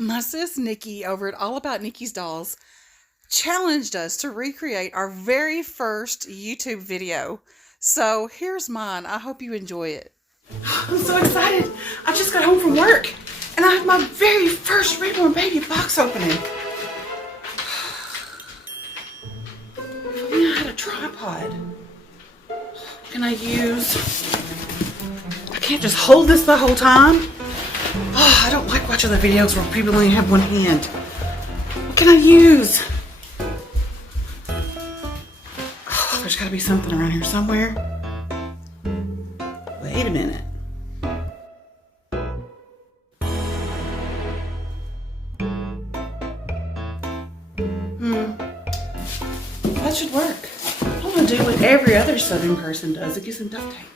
My sis Nikki over at All About Nikki's Dolls challenged us to recreate our very first YouTube video. So here's mine. I hope you enjoy it. I'm so excited. I just got home from work and I have my very first reborn baby box opening. If only I had a tripod. What can I use? I can't just hold this the whole time. Oh, I don't like watching the videos where people only have one hand. What can I use? Oh, there's got to be something around here somewhere. Wait a minute. That should work. I'm gonna do what every other Southern person does and get some duct tape.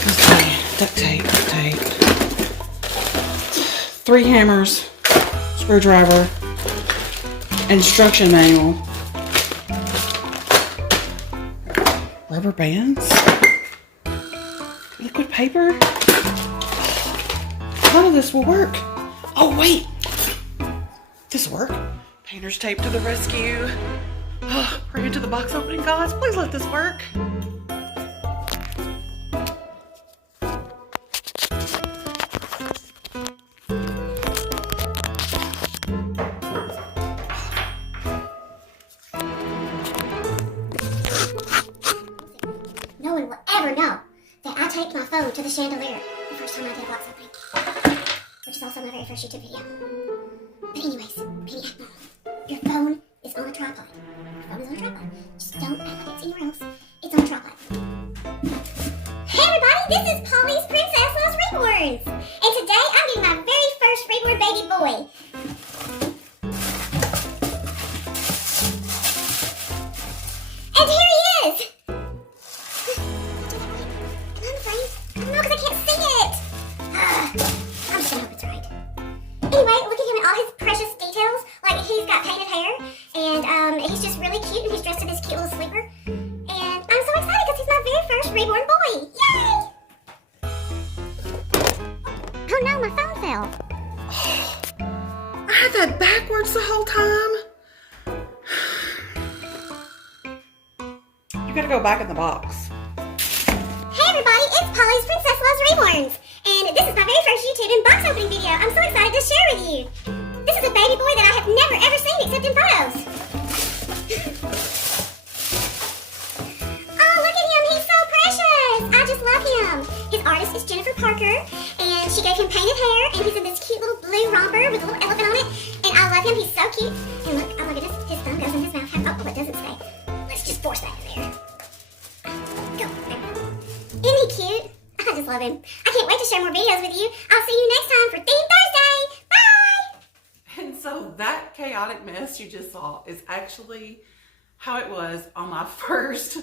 Okay, duct tape. 3 hammers, screwdriver, instruction manual, rubber bands, liquid paper. None of this will work. Oh wait, this will work. Painter's tape to the rescue. Bring it to the box opening, guys. Please let this work. No one will ever know that I taped my phone to the chandelier the first time I did a box opening, which is also my very first YouTube video. But anyways, Penny, your phone is on a tripod. Your phone is on a tripod. Just don't act like it's anywhere else. It's on a tripod. Hey everybody, this is Polly's Princess Loves Reborns, and today I'm getting my very first reborn baby boy. And here he is! I'm just gonna hope it's right. Anyway, look at him and all his precious details. Like, he's got painted hair, and he's just really cute, and he's dressed in this cute little sleeper. And I'm so excited because he's my very first reborn boy. Yay! Oh no, my phone fell. I had that backwards the whole time. You gotta go back in the box. Hey everybody, it's Polly's Princess Loves Reborns. And this is my very first YouTube and box opening video. I'm so excited to share with you. This is a baby boy that I have never ever seen except in photos. Oh, look at him. He's so precious. I just love him. His artist is Jennifer Parker, and she gave him painted hair, and he's in this cute little blue romper with a little elephant on it. And I love him. He's so cute. And look, oh my goodness, his thumb goes in his mouth. Oh, it doesn't stay. Let's just force that in there. Go. Isn't he cute? I just love him. I can't wait to share more videos with you. I'll see you next time for Theme Thursday. Bye! And so that chaotic mess you just saw is actually how it was on my first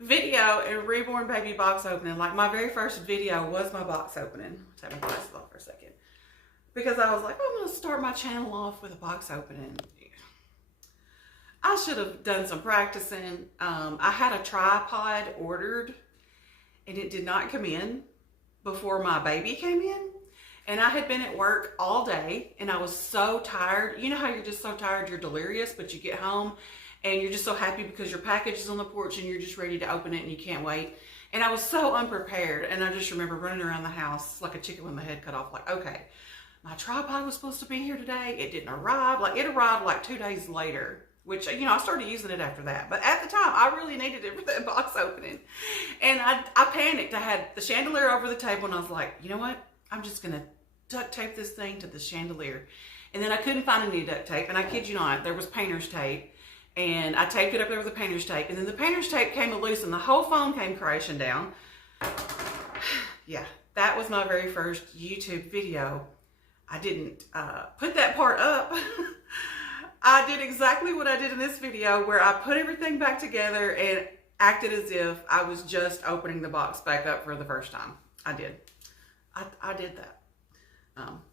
video in reborn baby box opening. Like, my very first video was my box opening. Let's take my glasses off for a second. Because I was like, I'm going to start my channel off with a box opening. I should have done some practicing. I had a tripod ordered, and it did not come in before my baby came in. And I had been at work all day, and I was so tired. You know how you're just so tired, you're delirious, but you get home and you're just so happy because your package is on the porch and you're just ready to open it and you can't wait. And I was so unprepared, and I just remember running around the house like a chicken with my head cut off, like, okay, my tripod was supposed to be here today. It didn't arrive. Like, it arrived like 2 days later. Which, you know, I started using it after that. But at the time, I really needed it for that box opening. And I panicked. I had the chandelier over the table, and I was like, you know what? I'm just going to duct tape this thing to the chandelier. And then I couldn't find any duct tape. And I kid you not, there was painter's tape. And I taped it up there with the painter's tape. And then the painter's tape came loose, and the whole phone came crashing down. Yeah, that was my very first YouTube video. I didn't put that part up. I did exactly what I did in this video, where I put everything back together and acted as if I was just opening the box back up for the first time. I did. I did that.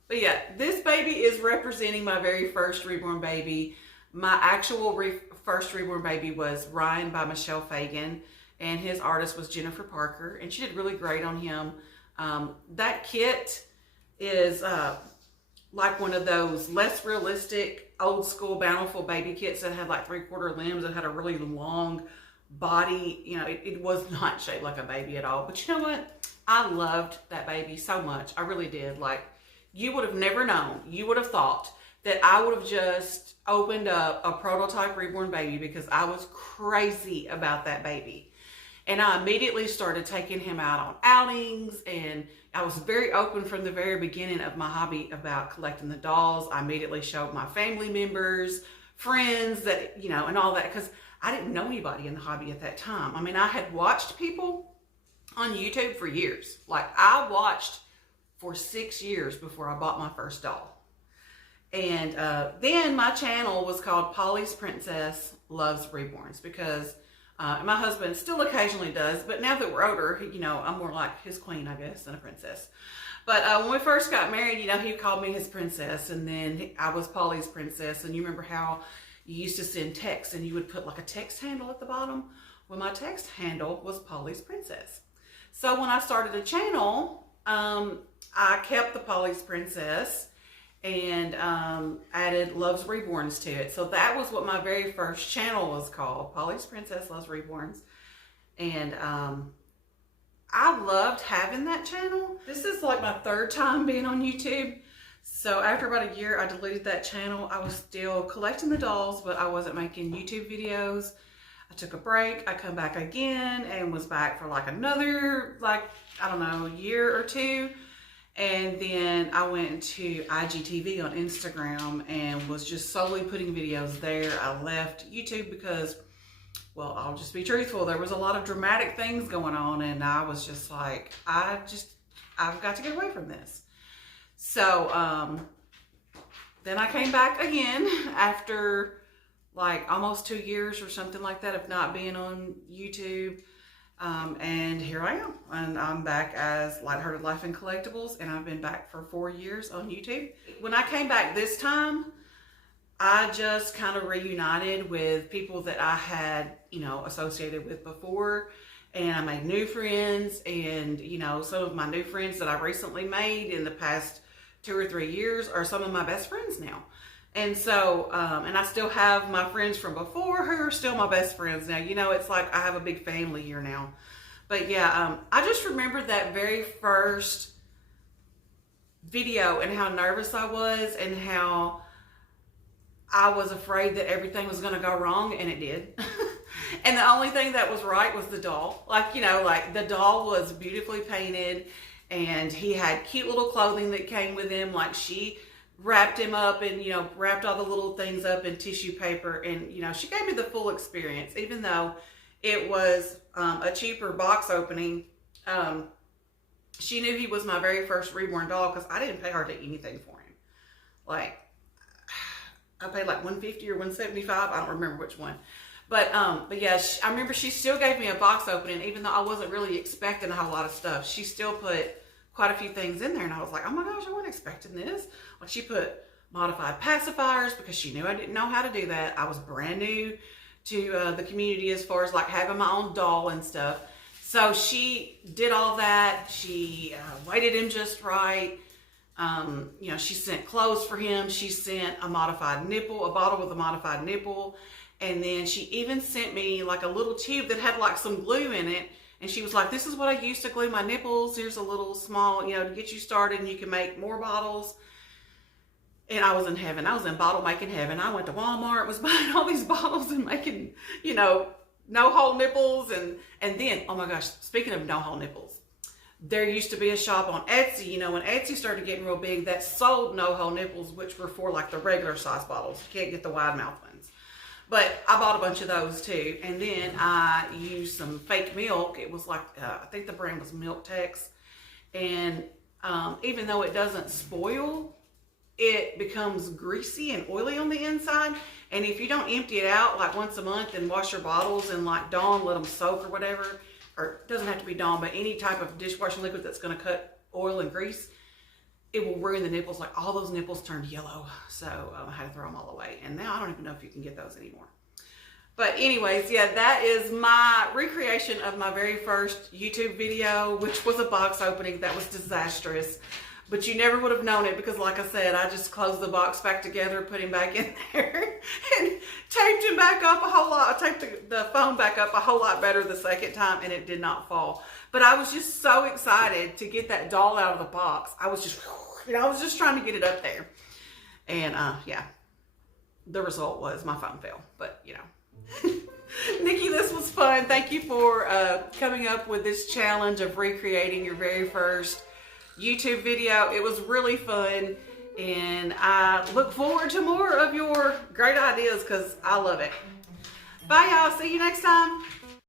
But yeah, this baby is representing my very first reborn baby. My actual first reborn baby was Ryan by Michelle Fagan, and his artist was Jennifer Parker, and she did really great on him. That kit is like one of those less realistic, old school, bountiful baby kits that had like 3/4 limbs, that had a really long body. You know, it was not shaped like a baby at all. But you know what? I loved that baby so much. I really did. Like, you would have never known. You would have thought that I would have just opened up a prototype reborn baby because I was crazy about that baby. And I immediately started taking him out on outings, and I was very open from the very beginning of my hobby about collecting the dolls. I immediately showed my family members, friends, that, you know, and all that, because I didn't know anybody in the hobby at that time. I mean, I had watched people on YouTube for years. Like, I watched for 6 years before I bought my first doll. And then my channel was called Polly's Princess Loves Reborns, because my husband still occasionally does, but now that we're older, you know, I'm more like his queen, I guess, than a princess. But when we first got married, you know, he called me his princess, and then I was Polly's princess. And you remember how you used to send texts and you would put like a text handle at the bottom? Well, my text handle was Polly's Princess. So when I started a channel, I kept the Polly's Princess and added Loves Reborns to it. So that was what my very first channel was called, Polly's Princess Loves Reborns. And I loved having that channel. This is like my 3rd time being on YouTube. So after about a year, I deleted that channel. I was still collecting the dolls, but I wasn't making YouTube videos. I took a break. I come back again and was back for like another, like, I don't know, year or 2. And then I went to IGTV on Instagram and was just solely putting videos there. I left YouTube because, well, I'll just be truthful, there was a lot of dramatic things going on, and I was just like, I've got to get away from this. So then I came back again after like almost 2 years or something like that of not being on YouTube. And here I am, and I'm back as Lighthearted Life and Collectibles, and I've been back for 4 years on YouTube. When I came back this time, I just kind of reunited with people that I had, you know, associated with before, and I made new friends. And, you know, some of my new friends that I recently made in the past 2 or 3 years are some of my best friends now. And so, and I still have my friends from before who are still my best friends now. You know, it's like I have a big family here now. But yeah, I just remember that very first video and how nervous I was and how I was afraid that everything was going to go wrong, and it did. And the only thing that was right was the doll. Like, you know, like the doll was beautifully painted, and he had cute little clothing that came with him. Like, she wrapped him up and, you know, wrapped all the little things up in tissue paper. And, you know, she gave me the full experience, even though it was a cheaper box opening. She knew he was my very first reborn doll because I didn't pay hardly anything for him. Like, I paid like $150 or $175. I don't remember which one. But yeah, I remember she still gave me a box opening, even though I wasn't really expecting a whole lot of stuff. She still put quite a few things in there, and I was like, oh my gosh, I wasn't expecting this. Like, she put modified pacifiers because she knew I didn't know how to do that. I was brand new to the community as far as like having my own doll and stuff. So she did all that. She weighted him just right. You know, she sent clothes for him. She sent a modified nipple, a bottle with a modified nipple. And then she even sent me like a little tube that had like some glue in it. And she was like, this is what I used to glue my nipples. Here's a little small, you know, to get you started, and you can make more bottles. And I was in heaven. I was in bottle making heaven. I went to Walmart, was buying all these bottles and making, you know, no-hole nipples. And then, oh my gosh, speaking of no-hole nipples, there used to be a shop on Etsy, you know, when Etsy started getting real big, that sold no-hole nipples, which were for like the regular size bottles. You can't get the wide mouth ones. But I bought a bunch of those too. And then I used some fake milk. It was like, I think the brand was Milk Tex. And even though it doesn't spoil, it becomes greasy and oily on the inside. And if you don't empty it out like once a month and wash your bottles and like Dawn, let them soak or whatever, or it doesn't have to be Dawn, but any type of dishwashing liquid that's going to cut oil and grease, it will ruin the nipples. Like, all those nipples turned yellow. So I had to throw them all away. And now I don't even know if you can get those anymore. But anyways, yeah, that is my recreation of my very first YouTube video, which was a box opening that was disastrous. But you never would have known it because, like I said, I just closed the box back together, put him back in there, and taped him back up a whole lot. I taped the phone back up a whole lot better the second time, and it did not fall. But I was just so excited to get that doll out of the box. I was just, I was just trying to get it up there. And yeah, the result was my phone fell. But, Nikki, this was fun. Thank you for coming up with this challenge of recreating your very first YouTube video. It was really fun, and I look forward to more of your great ideas because I love it. Bye, y'all. See you next time.